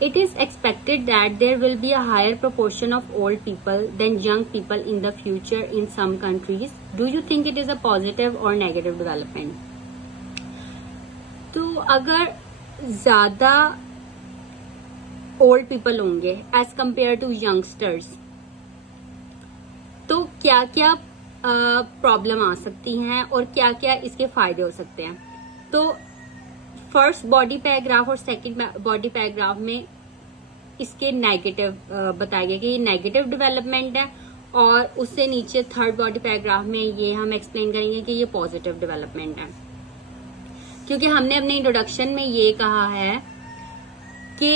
It is expected that there will be a higher proportion of old people than young people in the future in some countries. Do you think it is a positive or negative development? तो अगर ज्यादा old people होंगे as compare to youngsters, तो क्या क्या problem आ सकती हैं और क्या क्या इसके फायदे हो सकते हैं। तो फर्स्ट बॉडी पैराग्राफ और सेकंड बॉडी पैराग्राफ में इसके नेगेटिव बताया गया कि ये नेगेटिव डेवलपमेंट है, और उससे नीचे थर्ड बॉडी पैराग्राफ में ये हम एक्सप्लेन करेंगे कि ये पॉजिटिव डेवलपमेंट है। क्योंकि हमने अपने इंट्रोडक्शन में ये कहा है कि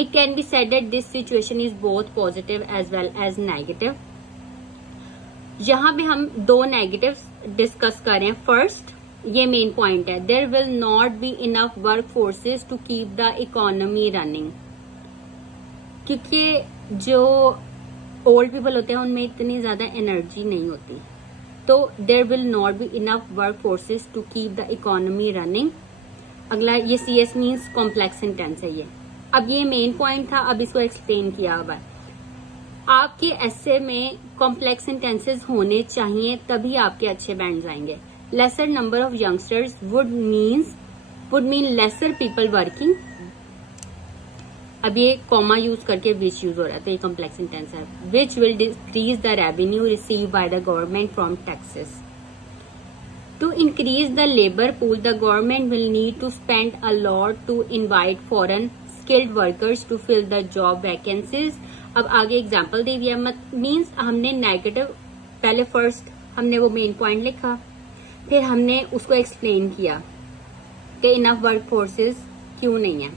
it can be said that this situation is both positive as well as negative. यहां पे हम दो नेगेटिव्स डिस्कस करें। फर्स्ट, ये मेन पॉइंट है, there will not be enough work forces to keep the economy running. क्योंकि जो old people होते हैं उनमें इतनी ज्यादा एनर्जी नहीं होती, तो there will not be enough work forces to keep the economy running. अगला ये CS मीन्स कॉम्प्लेक्स सेंटेंस है ये। अब ये मेन पॉइंट था, अब इसको एक्सप्लेन किया हुआ है। आपके एसे में कॉम्प्लेक्स सेंटेंसेस होने चाहिए, तभी आपके अच्छे बैंड आएंगे। Lesser number of youngsters would mean lesser people working. अब ये कॉमा यूज करके विच यूज हो रहा है, तो ये कॉम्प्लेक्स सेंटेंस है। Which will decrease the revenue receive by the government from taxes. To increase the labour pool, the government will need to spend a lot to invite foreign skilled workers to fill the job vacancies. अब आगे example दे दिया, means हमने negative पहले first हमने वो main point लिखा, फिर हमने उसको एक्सप्लेन किया कि इनफ वर्क फोर्सेज क्यों नहीं है,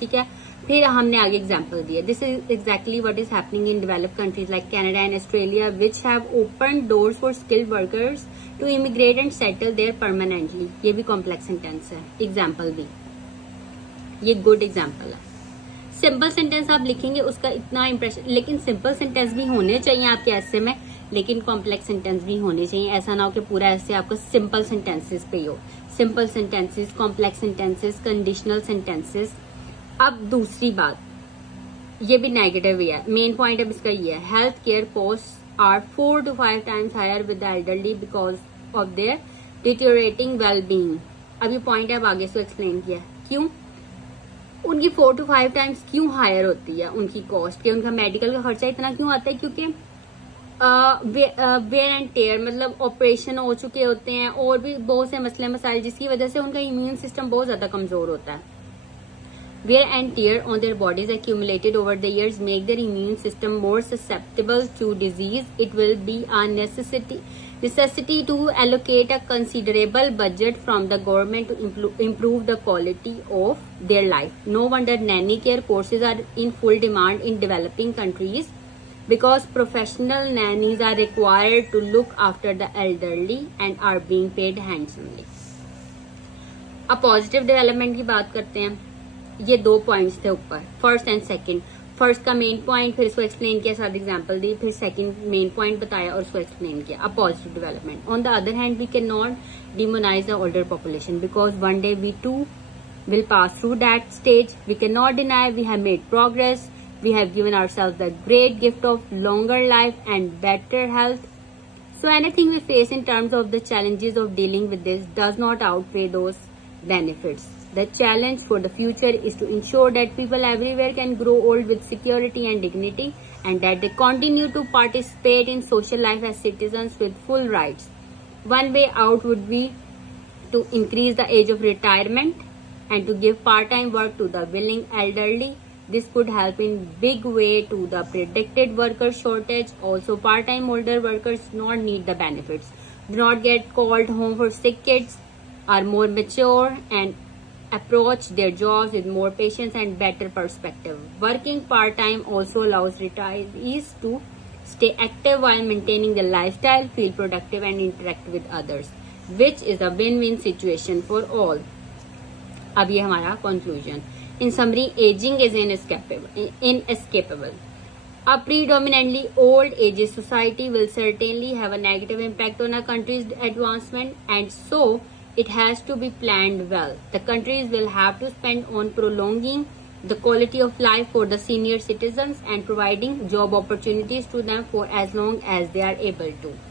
ठीक है। फिर हमने आगे एग्जाम्पल दिया। This is exactly what is happening in developed countries like Canada and Australia which have open doors for skilled workers to immigrate and settle there permanently. ये भी कॉम्प्लेक्स सेंटेंस है, एग्जाम्पल भी ये गुड एग्जाम्पल है। Simple sentence आप लिखेंगे उसका इतना इंप्रेशन, लेकिन सिंपल सेंटेंस भी होने चाहिए आपके ऐसे में, लेकिन कॉम्प्लेक्स सेंटेंस भी होने चाहिए। ऐसा ना हो कि पूरा ऐसे आपको सिंपल सेंटेंसेस पे हो। Simple sentences, complex sentences, conditional sentences. अब दूसरी बात, ये भी नेगेटिव ही है, मेन पॉइंट अब इसका ये है, health care cost are 4 to 5 times higher with the elderly because of their deteriorating well being. अब ये पॉइंट अब आगे से एक्सप्लेन किया क्यों उनकी 4 to 5 times क्यों हायर होती है उनकी कॉस्ट, कि उनका मेडिकल का खर्चा इतना क्यों आता है, क्योंकि वेयर एंड टेयर, मतलब ऑपरेशन हो चुके होते हैं और भी बहुत से मसले मसाइल, जिसकी वजह से उनका इम्यून सिस्टम बहुत ज्यादा कमजोर होता है। Wear and tear on their bodies accumulated over the years make their immune system more susceptible to disease. It will be a necessity to allocate a considerable budget from the government to improve the quality of their life. No wonder nanny care courses are in full demand in developing countries because professional nannies are required to look after the elderly and are being paid handsomely. अब positive development की बात करते हैं। ये दो points थे ऊपर, first and second. First का मेन पॉइंट, फिर इसको एक्सप्लेन किया, साथ एग्जांपल दी, फिर सेकंड मेन पॉइंट बताया और उसको एक्सप्लेन किया। अब positive development, on the other hand we can not demonise the older population because one day we too will pass through that stage. We cannot deny we have made progress. We have given ourselves the great gift of longer life and better health. So anything we face in terms of the challenges of dealing with this does not outweigh those benefits. The challenge for the future is to ensure that people everywhere can grow old with security and dignity, and that they continue to participate in social life as citizens with full rights. One way out would be to increase the age of retirement and to give part-time work to the willing elderly. This could help in big way to the predicted worker shortage. Also, part-time older workers do not need the benefits, do not get called home for sick kids, are more mature and approach their jobs with more patience and better perspective. Working part-time also allows retirees to stay active while maintaining their lifestyle, feel productive and interact with others, which is a win-win situation for all. अब ये हमारा conclusion. In summary, aging is inescapable. A predominantly old age society will certainly have a negative impact on a country's advancement, and so it has to be planned well. The countries will have to spend on prolonging the quality of life for the senior citizens and providing job opportunities to them for as long as they are able to.